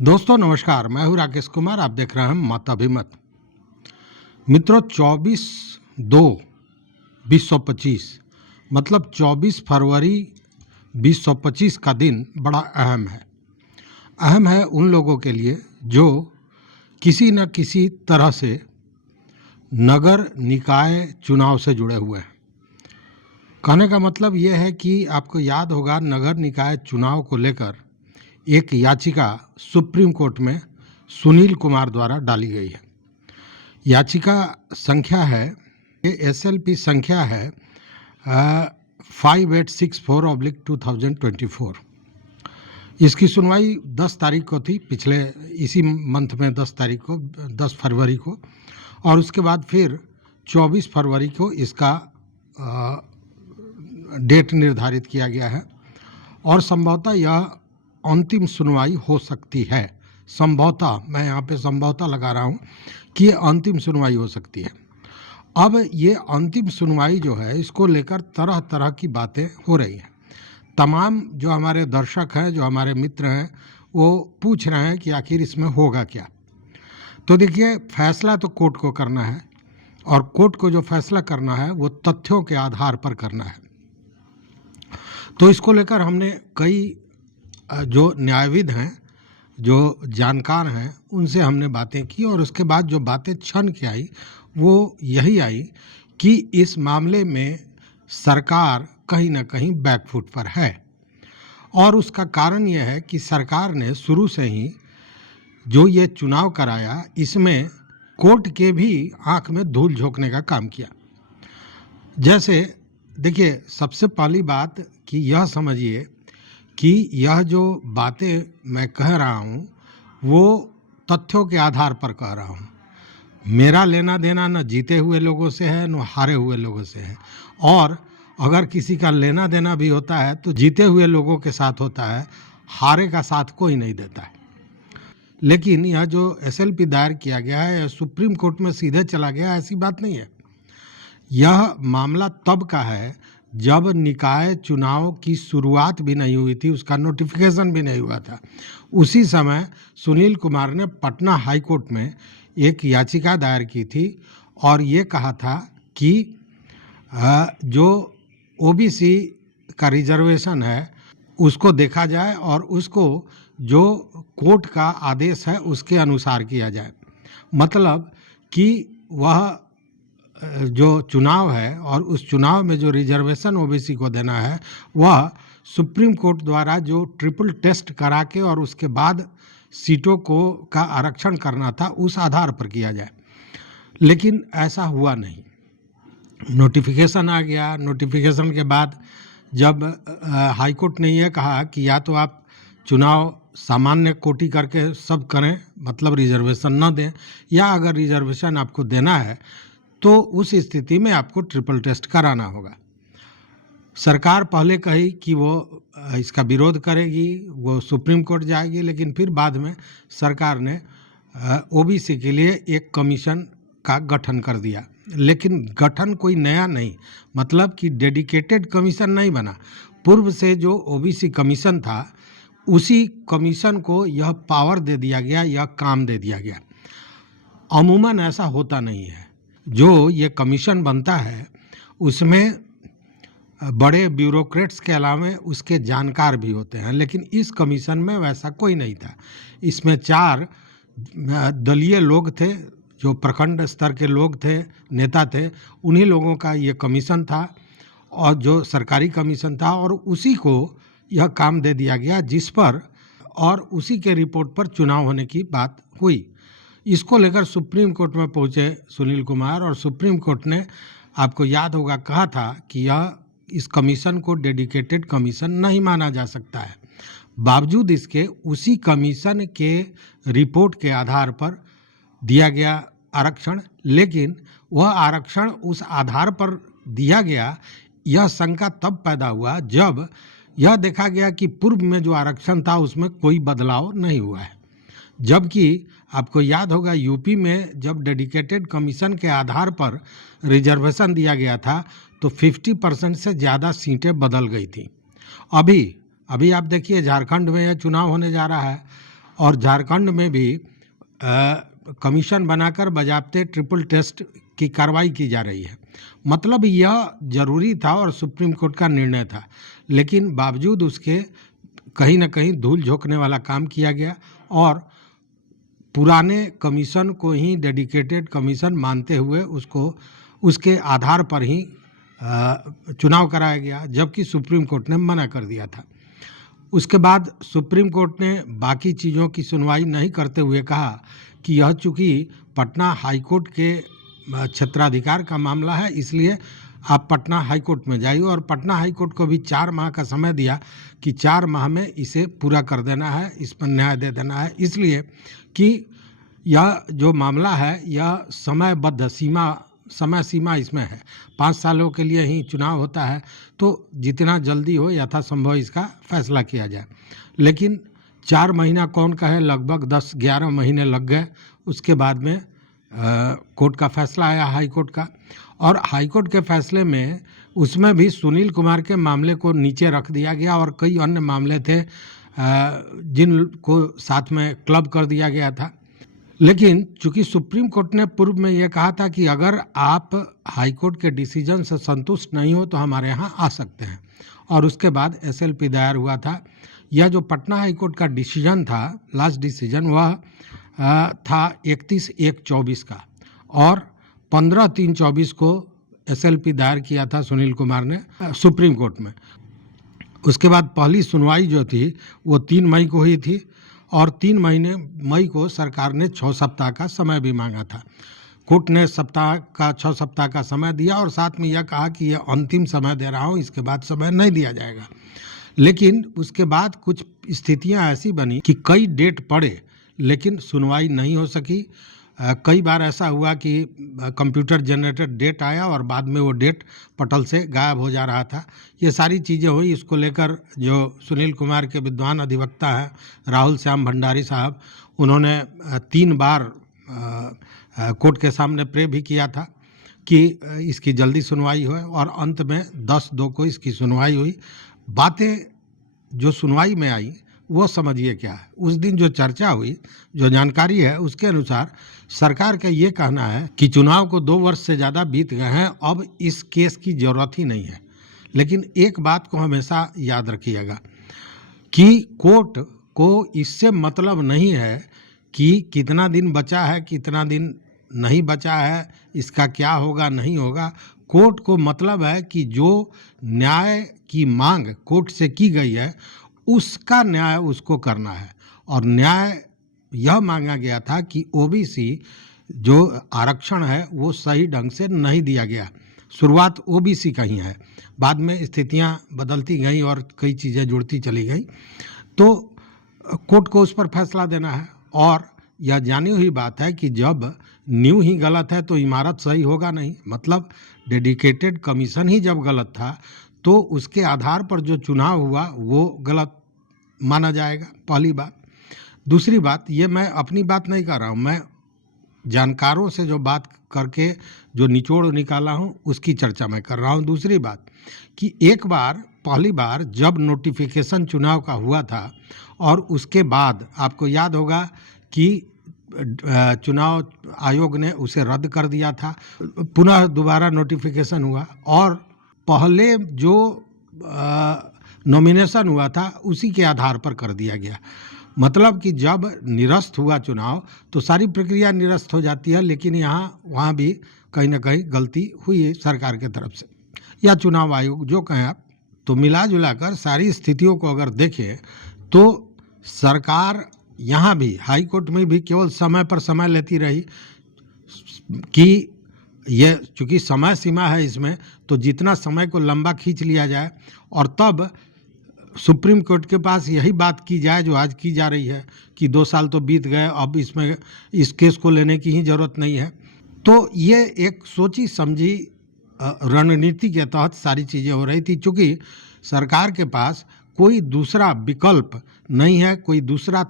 दोस्तों नमस्कार, मैं हूं राकेश कुमार। आप देख रहे हैं मताभिमत। मित्रों, 24/2/2025 मतलब 24 फरवरी 2025 का दिन बड़ा अहम है। अहम है उन लोगों के लिए जो किसी न किसी तरह से नगर निकाय चुनाव से जुड़े हुए हैं। कहने का मतलब ये है कि आपको याद होगा, नगर निकाय चुनाव को लेकर एक याचिका सुप्रीम कोर्ट में सुनील कुमार द्वारा डाली गई है। याचिका संख्या है, SLP संख्या है 5864/2024। इसकी सुनवाई 10 तारीख को थी, पिछले इसी मंथ में 10 तारीख को, 10 फरवरी को, और उसके बाद फिर 24 फरवरी को इसका डेट निर्धारित किया गया है और संभवतः यह अंतिम सुनवाई हो सकती है। संभवतः, मैं यहाँ पे संभवतः लगा रहा हूँ कि ये अंतिम सुनवाई हो सकती है। अब ये अंतिम सुनवाई जो है, इसको लेकर तरह तरह की बातें हो रही हैं। तमाम जो हमारे दर्शक हैं, जो हमारे मित्र हैं, वो पूछ रहे हैं कि आखिर इसमें होगा क्या। तो देखिए, फैसला तो कोर्ट को करना है और कोर्ट को जो फैसला करना है वो तथ्यों के आधार पर करना है। तो इसको लेकर हमने कई जो न्यायविद हैं, जो जानकार हैं, उनसे हमने बातें की और उसके बाद जो बातें छन के आई वो यही आई कि इस मामले में सरकार कहीं ना कहीं बैकफुट पर है। और उसका कारण यह है कि सरकार ने शुरू से ही जो ये चुनाव कराया, इसमें कोर्ट के भी आंख में धूल झोंकने का काम किया। जैसे देखिए, सबसे पहली बात कि यह समझिए कि यह जो बातें मैं कह रहा हूँ वो तथ्यों के आधार पर कह रहा हूँ। मेरा लेना देना न जीते हुए लोगों से है, न हारे हुए लोगों से है। और अगर किसी का लेना देना भी होता है तो जीते हुए लोगों के साथ होता है, हारे का साथ कोई नहीं देता है। लेकिन यह जो SLP दायर किया गया है, यह सुप्रीम कोर्ट में सीधे चला गया, ऐसी बात नहीं है। यह मामला तब का है जब निकाय चुनाव की शुरुआत भी नहीं हुई थी, उसका नोटिफिकेशन भी नहीं हुआ था। उसी समय सुनील कुमार ने पटना हाई कोर्ट में एक याचिका दायर की थी और ये कहा था कि जो OBC का रिजर्वेशन है उसको देखा जाए और उसको जो कोर्ट का आदेश है उसके अनुसार किया जाए। मतलब कि वह जो चुनाव है और उस चुनाव में जो रिजर्वेशन OBC को देना है, वह सुप्रीम कोर्ट द्वारा जो ट्रिपल टेस्ट करा के और उसके बाद सीटों को का आरक्षण करना था, उस आधार पर किया जाए। लेकिन ऐसा हुआ नहीं। नोटिफिकेशन आ गया। नोटिफिकेशन के बाद जब हाई कोर्ट ने यह कहा कि या तो आप चुनाव सामान्य कोटि करके सब करें, मतलब रिजर्वेशन न दें, या अगर रिजर्वेशन आपको देना है तो उस स्थिति में आपको ट्रिपल टेस्ट कराना होगा। सरकार पहले कही कि वो इसका विरोध करेगी, वो सुप्रीम कोर्ट जाएगी, लेकिन फिर बाद में सरकार ने OBC के लिए एक कमीशन का गठन कर दिया। लेकिन गठन कोई नया नहीं, मतलब कि डेडिकेटेड कमीशन नहीं बना। पूर्व से जो OBC कमीशन था, उसी कमीशन को यह पावर दे दिया गया, यह काम दे दिया गया। अमूमन ऐसा होता नहीं है। जो ये कमीशन बनता है उसमें बड़े ब्यूरोक्रेट्स के अलावा उसके जानकार भी होते हैं, लेकिन इस कमीशन में वैसा कोई नहीं था। इसमें 4 दलीय लोग थे, जो प्रखंड स्तर के लोग थे, नेता थे। उन्हीं लोगों का ये कमीशन था और जो सरकारी कमीशन था, और उसी को यह काम दे दिया गया, जिस पर और उसी के रिपोर्ट पर चुनाव होने की बात हुई। इसको लेकर सुप्रीम कोर्ट में पहुंचे सुनील कुमार, और सुप्रीम कोर्ट ने, आपको याद होगा, कहा था कि यह इस कमीशन को डेडिकेटेड कमीशन नहीं माना जा सकता है। बावजूद इसके उसी कमीशन के रिपोर्ट के आधार पर दिया गया आरक्षण। लेकिन वह आरक्षण उस आधार पर दिया गया, यह शंका तब पैदा हुआ जब यह देखा गया कि पूर्व में जो आरक्षण था उसमें कोई बदलाव नहीं हुआ है। जबकि आपको याद होगा, यूपी में जब डेडिकेटेड कमीशन के आधार पर रिजर्वेशन दिया गया था तो 50% से ज़्यादा सीटें बदल गई थी। अभी आप देखिए, झारखंड में यह चुनाव होने जा रहा है और झारखंड में भी कमीशन बनाकर बजाबते ट्रिपल टेस्ट की कार्रवाई की जा रही है। मतलब यह जरूरी था और सुप्रीम कोर्ट का निर्णय था, लेकिन बावजूद उसके कहीं ना कहीं धूल झोंकने वाला काम किया गया और पुराने कमीशन को ही डेडिकेटेड कमीशन मानते हुए उसको उसके आधार पर ही चुनाव कराया गया, जबकि सुप्रीम कोर्ट ने मना कर दिया था। उसके बाद सुप्रीम कोर्ट ने बाकी चीज़ों की सुनवाई नहीं करते हुए कहा कि यह चूँकि पटना हाई कोर्ट के क्षेत्राधिकार का मामला है, इसलिए आप पटना हाई कोर्ट में जाइए, और पटना हाई कोर्ट को भी 4 माह का समय दिया कि 4 माह में इसे पूरा कर देना है, इस पर न्याय दे देना है, इसलिए कि यह जो मामला है यह समयबद्ध समय सीमा इसमें है। 5 सालों के लिए ही चुनाव होता है, तो जितना जल्दी हो यथासंभव इसका फैसला किया जाए। लेकिन 4 महीना कौन कहे, लगभग 10-11 महीने लग गए। उसके बाद में कोर्ट का फैसला आया, हाई कोर्ट का, और हाई कोर्ट के फैसले में उसमें भी सुनील कुमार के मामले को नीचे रख दिया गया और कई अन्य मामले थे जिनको साथ में क्लब कर दिया गया था। लेकिन चूंकि सुप्रीम कोर्ट ने पूर्व में यह कहा था कि अगर आप हाई कोर्ट के डिसीजन से संतुष्ट नहीं हो तो हमारे यहाँ आ सकते हैं, और उसके बाद एसएलपी दायर हुआ था। यह जो पटना हाई कोर्ट का डिसीजन था, लास्ट डिसीजन, वह था 31/1/24 का, और 15/3/24 को एसएलपी दायर किया था सुनील कुमार ने सुप्रीम कोर्ट में। उसके बाद पहली सुनवाई जो थी वो 3 मई को हुई थी, और 3 मई को सरकार ने 6 सप्ताह का समय भी मांगा था। कोर्ट ने 6 सप्ताह का समय दिया और साथ में यह कहा कि यह अंतिम समय दे रहा हूँ, इसके बाद समय नहीं दिया जाएगा। लेकिन उसके बाद कुछ स्थितियां ऐसी बनी कि कई डेट पड़े लेकिन सुनवाई नहीं हो सकी। कई बार ऐसा हुआ कि कंप्यूटर जनरेटेड डेट आया और बाद में वो डेट पटल से गायब हो जा रहा था। ये सारी चीज़ें हुई। इसको लेकर जो सुनील कुमार के विद्वान अधिवक्ता हैं राहुल श्याम भंडारी साहब, उन्होंने 3 बार कोर्ट के सामने प्रे भी किया था कि इसकी जल्दी सुनवाई हो, और अंत में 10/2 को इसकी सुनवाई हुई। बातें जो सुनवाई में आई वो समझिए क्या है। उस दिन जो चर्चा हुई, जो जानकारी है, उसके अनुसार सरकार का ये कहना है कि चुनाव को 2 वर्ष से ज़्यादा बीत गए हैं, अब इस केस की ज़रूरत ही नहीं है। लेकिन एक बात को हमेशा याद रखिएगा कि कोर्ट को इससे मतलब नहीं है कि कितना दिन बचा है, कितना दिन नहीं बचा है, इसका क्या होगा नहीं होगा। कोर्ट को मतलब है कि जो न्याय की मांग कोर्ट से की गई है उसका न्याय उसको करना है, और न्याय यह मांगा गया था कि ओबीसी जो आरक्षण है वो सही ढंग से नहीं दिया गया। शुरुआत ओबीसी का ही है, बाद में स्थितियां बदलती गई और कई चीज़ें जुड़ती चली गई, तो कोर्ट को उस पर फैसला देना है। और यह जानी हुई बात है कि जब नींव ही गलत है तो इमारत सही होगा नहीं। मतलब डेडिकेटेड कमीशन ही जब गलत था तो उसके आधार पर जो चुनाव हुआ वो गलत माना जाएगा, पहली बात। दूसरी बात, ये मैं अपनी बात नहीं कर रहा हूँ, मैं जानकारों से जो बात करके जो निचोड़ निकाला हूँ उसकी चर्चा मैं कर रहा हूँ। दूसरी बात कि एक बार पहली बार जब नोटिफिकेशन चुनाव का हुआ था और उसके बाद आपको याद होगा कि चुनाव आयोग ने उसे रद्द कर दिया था, पुनः दोबारा नोटिफिकेशन हुआ और पहले जो नॉमिनेशन हुआ था उसी के आधार पर कर दिया गया। मतलब कि जब निरस्त हुआ चुनाव तो सारी प्रक्रिया निरस्त हो जाती है, लेकिन वहाँ भी कहीं ना कहीं गलती हुई है सरकार के तरफ से या चुनाव आयोग, जो कहें आप। तो मिला जुला कर सारी स्थितियों को अगर देखें तो सरकार यहाँ भी हाई कोर्ट में भी केवल समय पर समय लेती रही कि ये चूँकि समय सीमा है इसमें, तो जितना समय को लंबा खींच लिया जाए और तब सुप्रीम कोर्ट के पास यही बात की जाए जो आज की जा रही है कि 2 साल तो बीत गए, अब इसमें इस केस को लेने की ही ज़रूरत नहीं है। तो ये एक सोची समझी रणनीति के तहत सारी चीज़ें हो रही थी। चूँकि सरकार के पास कोई दूसरा विकल्प नहीं है, कोई दूसरा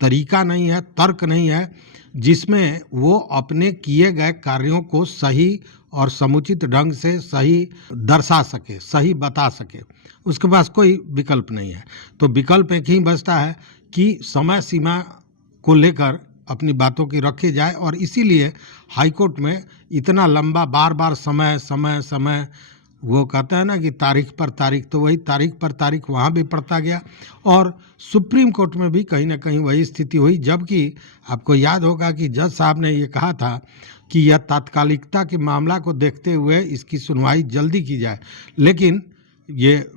तरीका नहीं है, तर्क नहीं है जिसमें वो अपने किए गए कार्यों को सही और समुचित ढंग से सही दर्शा सके, सही बता सके। उसके पास कोई विकल्प नहीं है। तो विकल्प एक ही बचता है कि समय सीमा को लेकर अपनी बातों की रखी जाए और इसीलिए हाईकोर्ट में इतना लंबा बार बार समय समय समय, वो कहते हैं ना कि तारीख पर तारीख, तो वही तारीख पर तारीख वहाँ भी पड़ता गया और सुप्रीम कोर्ट में भी कहीं ना कहीं वही स्थिति हुई। जबकि आपको याद होगा कि जज साहब ने ये कहा था कि यह तात्कालिकता के मामला को देखते हुए इसकी सुनवाई जल्दी की जाए, लेकिन ये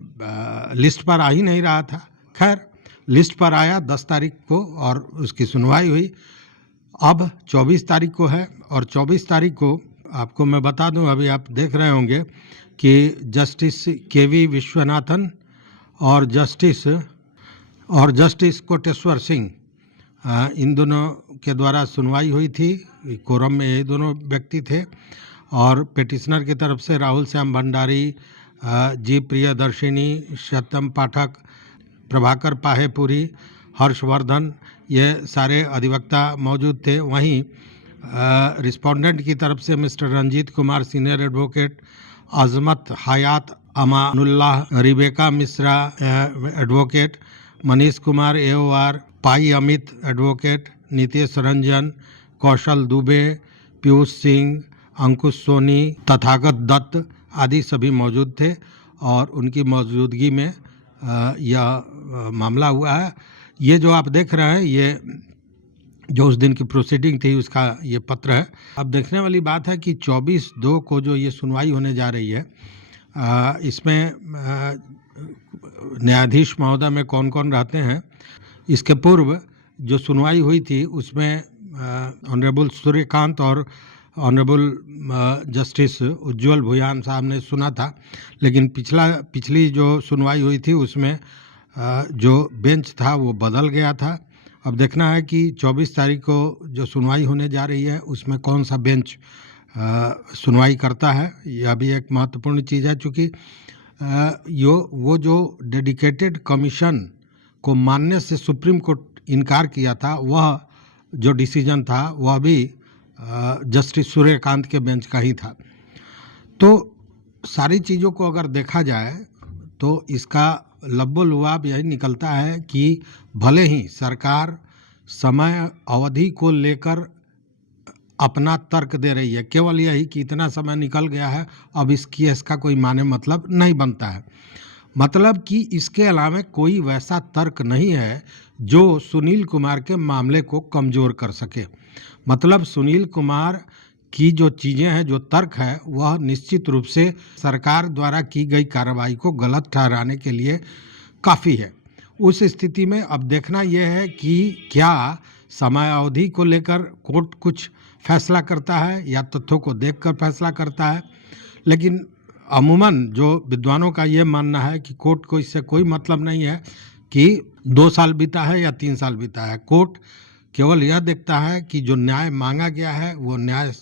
लिस्ट पर आ ही नहीं रहा था। खैर, लिस्ट पर आया 10 तारीख को और उसकी सुनवाई हुई। अब 24 तारीख को है और 24 तारीख को आपको मैं बता दूं, अभी आप देख रहे होंगे कि जस्टिस केवी विश्वनाथन और जस्टिस कोटेश्वर सिंह, इन दोनों के द्वारा सुनवाई हुई थी। कोरम में ये दोनों व्यक्ति थे और पिटिशनर की तरफ से राहुल श्याम भंडारी, जी प्रियदर्शिनी, सत्यम पाठक, प्रभाकर पाहेपुरी, हर्षवर्धन, ये सारे अधिवक्ता मौजूद थे। वहीं रिस्पोंडेंट की तरफ से mister Ranjit Kumar senior advocate, Azmat Hayat Amanullah, Rebecca Mishra advocate, Manish Kumar AOR, Pai Amit advocate, Nitish Ranjan, Kaushal Dubey, Piyush Singh, Ankush Soni, Tathagat Dutt आदि सभी मौजूद थे और उनकी मौजूदगी में यह मामला हुआ है। ये जो आप देख रहे हैं, ये जो उस दिन की प्रोसीडिंग थी उसका ये पत्र है। अब देखने वाली बात है कि 24/2 को जो ये सुनवाई होने जा रही है, इसमें न्यायाधीश महोदय में कौन कौन रहते हैं। इसके पूर्व जो सुनवाई हुई थी उसमें ऑनरेबल सूर्यकांत और ऑनरेबल जस्टिस उज्ज्वल भुयान साहब ने सुना था, लेकिन पिछली जो सुनवाई हुई थी उसमें जो बेंच था वो बदल गया था। अब देखना है कि 24 तारीख को जो सुनवाई होने जा रही है उसमें कौन सा बेंच सुनवाई करता है। यह भी एक महत्वपूर्ण चीज़ है, चूँकि वो जो डेडिकेटेड कमीशन को मानने से सुप्रीम कोर्ट इनकार किया था, वह जो डिसीजन था वह भी जस्टिस सूर्यकांत के बेंच का ही था। तो सारी चीज़ों को अगर देखा जाए तो इसका लब्बो-लुआब यही निकलता है कि भले ही सरकार समय अवधि को लेकर अपना तर्क दे रही है, केवल यही कि इतना समय निकल गया है, अब इस केस का कोई माने मतलब नहीं बनता है। मतलब कि इसके अलावा कोई वैसा तर्क नहीं है जो सुनील कुमार के मामले को कमज़ोर कर सके। मतलब सुनील कुमार की जो चीज़ें हैं, जो तर्क है, वह निश्चित रूप से सरकार द्वारा की गई कार्रवाई को गलत ठहराने के लिए काफ़ी है। उस स्थिति में अब देखना यह है कि क्या समय अवधि को लेकर कोर्ट कुछ फैसला करता है या तथ्यों को देखकर फैसला करता है। लेकिन अमूमन जो विद्वानों का ये मानना है कि कोर्ट को इससे कोई मतलब नहीं है कि 2 साल बीता है या 3 साल बीता है। कोर्ट केवल यह देखता है कि जो न्याय मांगा गया है वो न्याय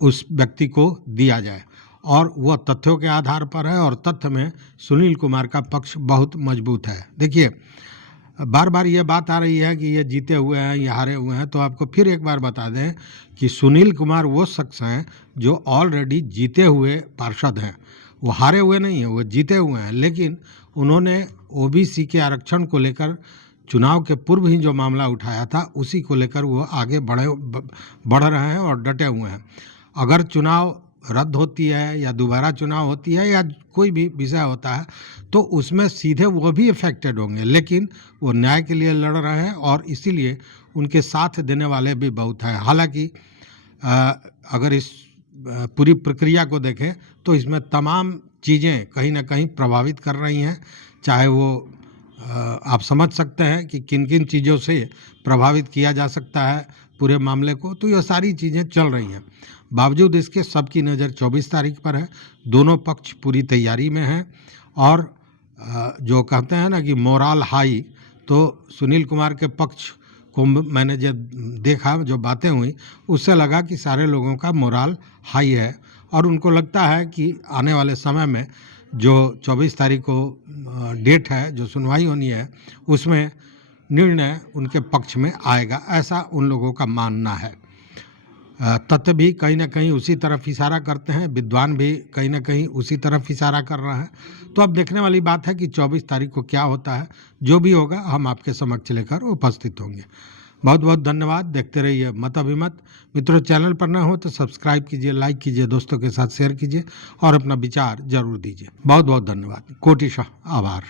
उस व्यक्ति को दिया जाए और वह तथ्यों के आधार पर है और तथ्य में सुनील कुमार का पक्ष बहुत मजबूत है। देखिए, बार बार ये बात आ रही है कि ये जीते हुए हैं या हारे हुए हैं, तो आपको फिर एक बार बता दें कि सुनील कुमार वो शख्स हैं जो ऑलरेडी जीते हुए पार्षद हैं। वो हारे हुए नहीं हैं, वो जीते हुए हैं, लेकिन उन्होंने ओबीसी के आरक्षण को लेकर चुनाव के पूर्व ही जो मामला उठाया था उसी को लेकर वो आगे बढ़ रहे हैं और डटे हुए हैं। अगर चुनाव रद्द होती है या दोबारा चुनाव होती है या कोई भी विषय होता है तो उसमें सीधे वो भी इफेक्टेड होंगे, लेकिन वो न्याय के लिए लड़ रहे हैं और इसीलिए उनके साथ देने वाले भी बहुत हैं। हालांकि अगर इस पूरी प्रक्रिया को देखें तो इसमें तमाम चीज़ें कहीं ना कहीं प्रभावित कर रही हैं। चाहे वो आप समझ सकते हैं कि किन किन चीज़ों से प्रभावित किया जा सकता है पूरे मामले को, तो ये सारी चीज़ें चल रही हैं। बावजूद इसके सबकी नज़र 24 तारीख पर है। दोनों पक्ष पूरी तैयारी में हैं और जो कहते हैं ना कि मोराल हाई, तो सुनील कुमार के पक्ष को मैंने जो देखा, जो बातें हुई, उससे लगा कि सारे लोगों का मोराल हाई है और उनको लगता है कि आने वाले समय में जो 24 तारीख को डेट है, जो सुनवाई होनी है, उसमें निर्णय उनके पक्ष में आएगा, ऐसा उन लोगों का मानना है। तथ्य भी कहीं ना कहीं उसी तरफ इशारा करते हैं, विद्वान भी कहीं ना कहीं उसी तरफ इशारा कर रहा है। तो अब देखने वाली बात है कि 24 तारीख को क्या होता है। जो भी होगा हम आपके समक्ष लेकर उपस्थित होंगे। बहुत बहुत धन्यवाद। देखते रहिए मत अभिमत। मित्रों, चैनल पर न हो तो सब्सक्राइब कीजिए, लाइक कीजिए, दोस्तों के साथ शेयर कीजिए और अपना विचार जरूर दीजिए। बहुत बहुत धन्यवाद। कोटिशः आभार।